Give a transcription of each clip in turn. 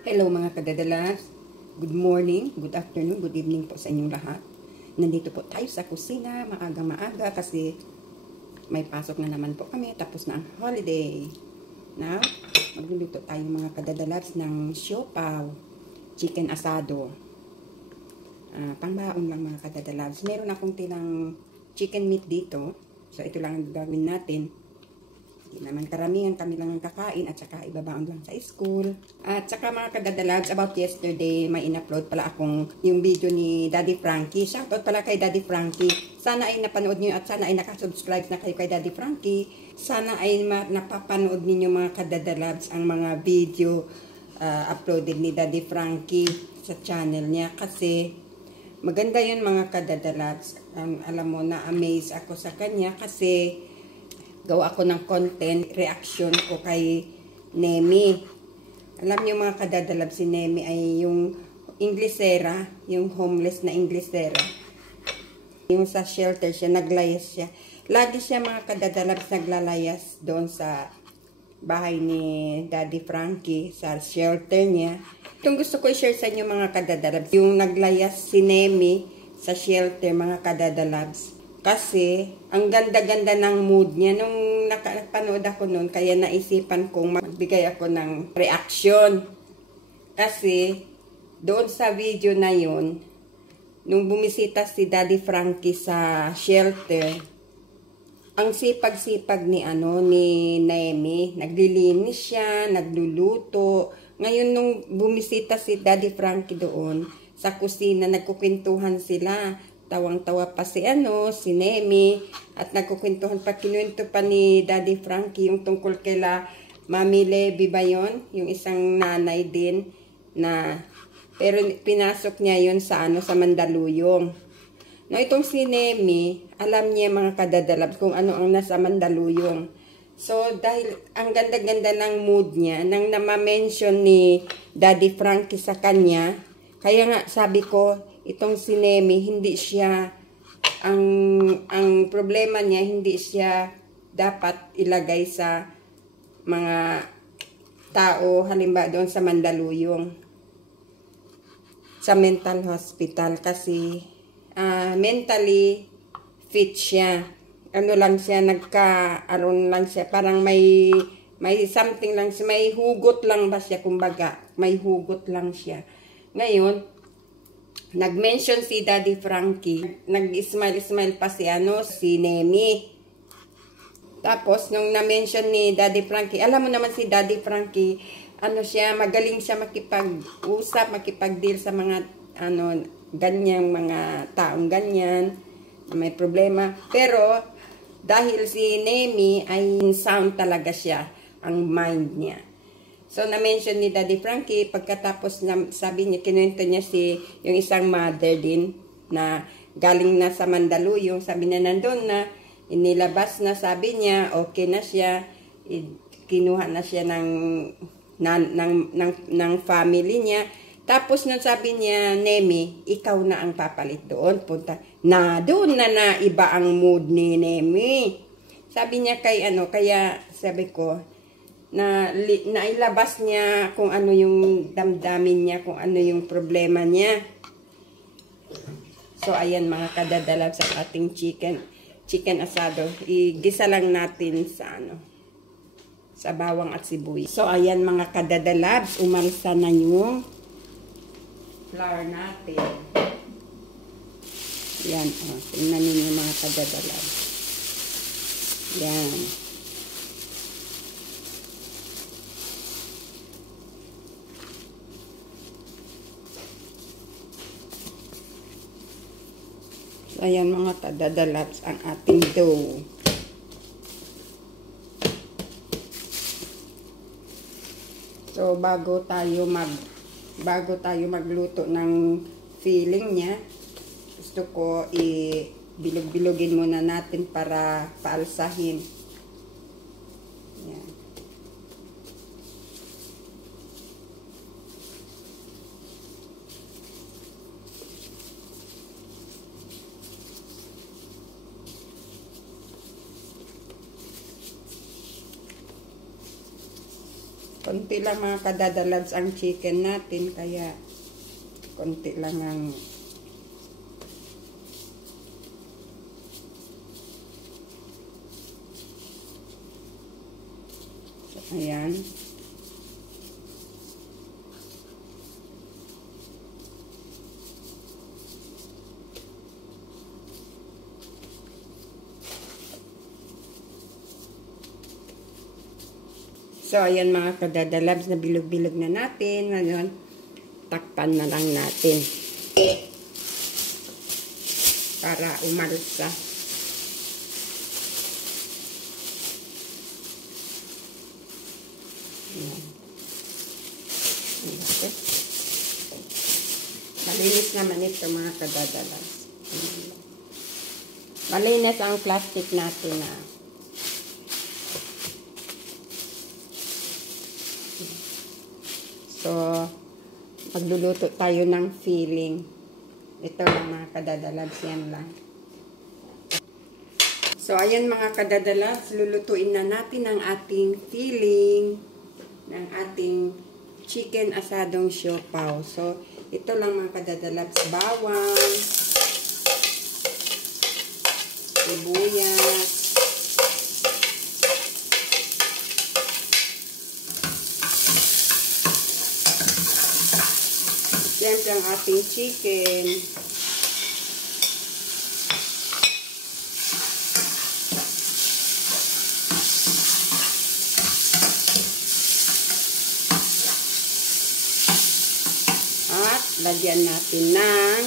Hello mga kadadalas. Good morning, good afternoon, good evening po sa inyong lahat. Nandito po tayo sa kusina, maaga-maaga kasi may pasok na naman po kami. Tapos na ang holiday. Now, magluluto tayo mga kadadalas ng siopaw, chicken asado. Pangbaon lang mga kadadalas. Meron akong tinang chicken meat dito. So ito lang ang gagawin natin. Hindi naman karamihan, kami lang ang kakain at saka ibabaon lang sa school. At saka mga kadadalags, about yesterday, may in-upload pala akong yung video ni Daddy Frankie. Shoutout pala kay Daddy Frankie. Sana ay napanood niyo at sana ay nakasubscribe na kayo kay Daddy Frankie. Sana ay napapanood ninyo mga kadadalags ang mga video uploaded ni Daddy Frankie sa channel niya. Kasi maganda yun mga kadadalags. Alam mo, na-amaze ako sa kanya kasi gawa ako ng content, reaction ko kay Nemi. Alam niyo mga kadadalab, si Nemi ay yung Inglesera, yung homeless na Inglesera. Yung sa shelter siya, naglayas siya. Lagi siya mga kadadalab naglalayas doon sa bahay ni Daddy Frankie, sa shelter niya. Itong gusto ko i-share sa inyo mga kadadalab, yung naglayas si Nemi sa shelter mga kadadalabs. Kasi, ang ganda-ganda ng mood niya. Nung napanood ako noon, kaya naisipan kong magbigay ako ng reaction. Kasi, doon sa video na yun, nung bumisita si Daddy Frankie sa shelter, ang sipag-sipag ni Nemi, naglilinis siya, nagluluto. Ngayon, nung bumisita si Daddy Frankie doon, sa kusina, nagkukwentuhan sila. Tawang-tawa pa si Nemi, at nagkukwentuhan pa, kinuwento pa ni Daddy Frankie yung tungkol kaila Mami Levy ba yun? Yung isang nanay din na, pero pinasok niya yun sa sa Mandaluyong. No, itong si Nemi, alam niya mga kadadalab kung ano ang nasa Mandaluyong. So, dahil ang ganda-ganda ng mood niya, nang namamention ni Daddy Frankie sa kanya, kaya nga sabi ko, itong si Nemi, hindi siya, ang problema niya, hindi siya dapat ilagay sa mga tao, halimbawa doon sa Mandaluyong, sa mental hospital, kasi mentally fit siya. Ano lang siya, nagkaaroon lang siya, parang may something lang siya, may hugot lang ba siya, kumbaga, may hugot lang siya. Ngayon, nag-mention si Daddy Frankie, nag-smile-smile pa si si Nemi. Tapos, nung na-mention ni Daddy Frankie, alam mo naman si Daddy Frankie, siya, magaling siya makipag-usap, makipag-deal sa mga, ganyang mga taong ganyan, na may problema. Pero, dahil si Nemi ay sound talaga siya, ang mind niya. So, na-mention ni Daddy Frankie, pagkatapos sabi niya, kinuwento niya yung isang mother din, na galing na sa Mandaluyong, sabi niya nandun na, inilabas na, sabi niya, okay na siya, kinuha na siya ng family niya. Tapos nung sabi niya, Nemi, ikaw na ang papalit doon, punta, doon na iba ang mood ni Nemi. Sabi niya kaya sabi ko, na nailabas niya kung ano yung damdamin niya, kung ano yung problema niya. So, ayan mga kadadalab sa ating chicken asado. Igisa lang natin sa bawang at sibuyas. So, ayan mga kadadalab, umalsa na yung flour natin. Yan, tingnan ninyo mga kadadalab. Yan. Ayan mga kadadalabs ang ating dough. So bago tayo magluto ng filling niya, gusto ko bilog-bilogin muna natin para paalsahin. Yan. Konti lang mga kadadalabs ang chicken natin, kaya konti lang ang ayan. So, ayan mga kadadalabs, na bilog-bilog na natin. Ngayon, takpan na lang natin para umalsa. Ayan. Malinis naman ito mga kadadalabs. Malinis ang plastic natin na so, magluluto tayo ng filling. Ito lang mga kadadalabs, yan lang. So, ayan mga kadadalabs, lulutuin na natin ang ating filling ng ating chicken asadong siopaw. So, ito lang mga kadadalabs, bawang, sibuyas, siyempre ang ating chicken. At lagyan natin ng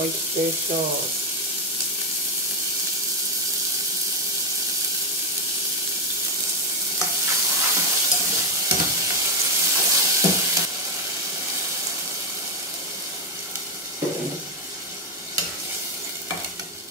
oyster sauce.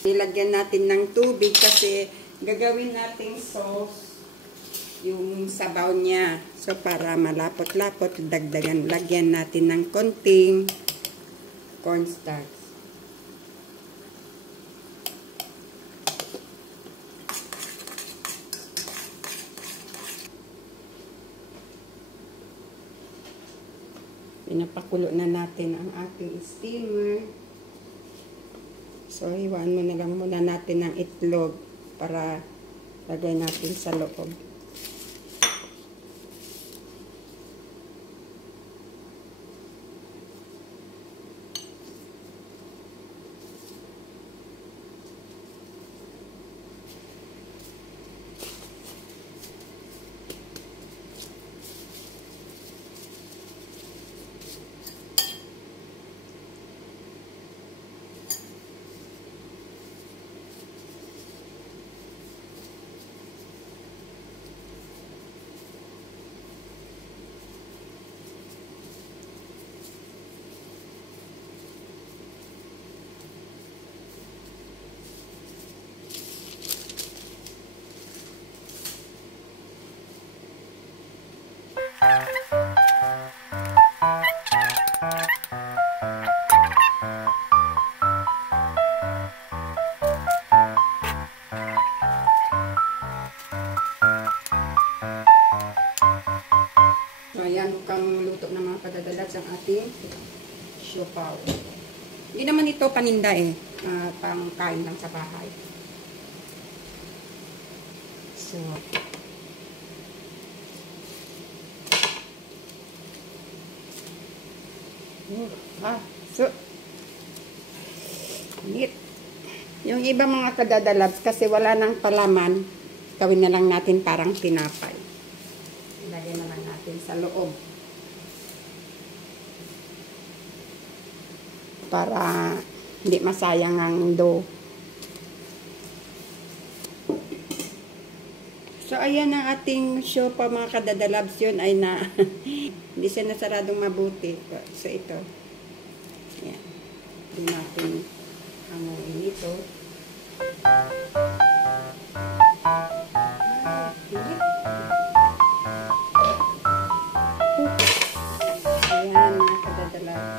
Nilagyan natin ng tubig kasi gagawin nating sauce yung sabaw niya. So, para malapot-lapot, lagyan natin ng konting cornstarch. Pinapakulo na natin ang ating steamer. So, iwan mo na lang muna natin ng itlog para lagay natin sa loob. So, ayan, mukhang luto ng mga kadadalabs ang ating siopaw. Hindi naman ito paninda eh. Pang kain lang sa bahay. So, neat. Yung iba mga kadadalabs, kasi wala nang palaman, gawin na lang natin parang tinapay. Ilagay na lang natin sa loob. Para hindi masayang ang dough. So, ayan ang ating siopaw mga kadadalabs. Yun ay na hindi siya nasaradong mabuti. So, ito. Ayan. Hindi natin hanguin ito. Ayan mga kadadalabs.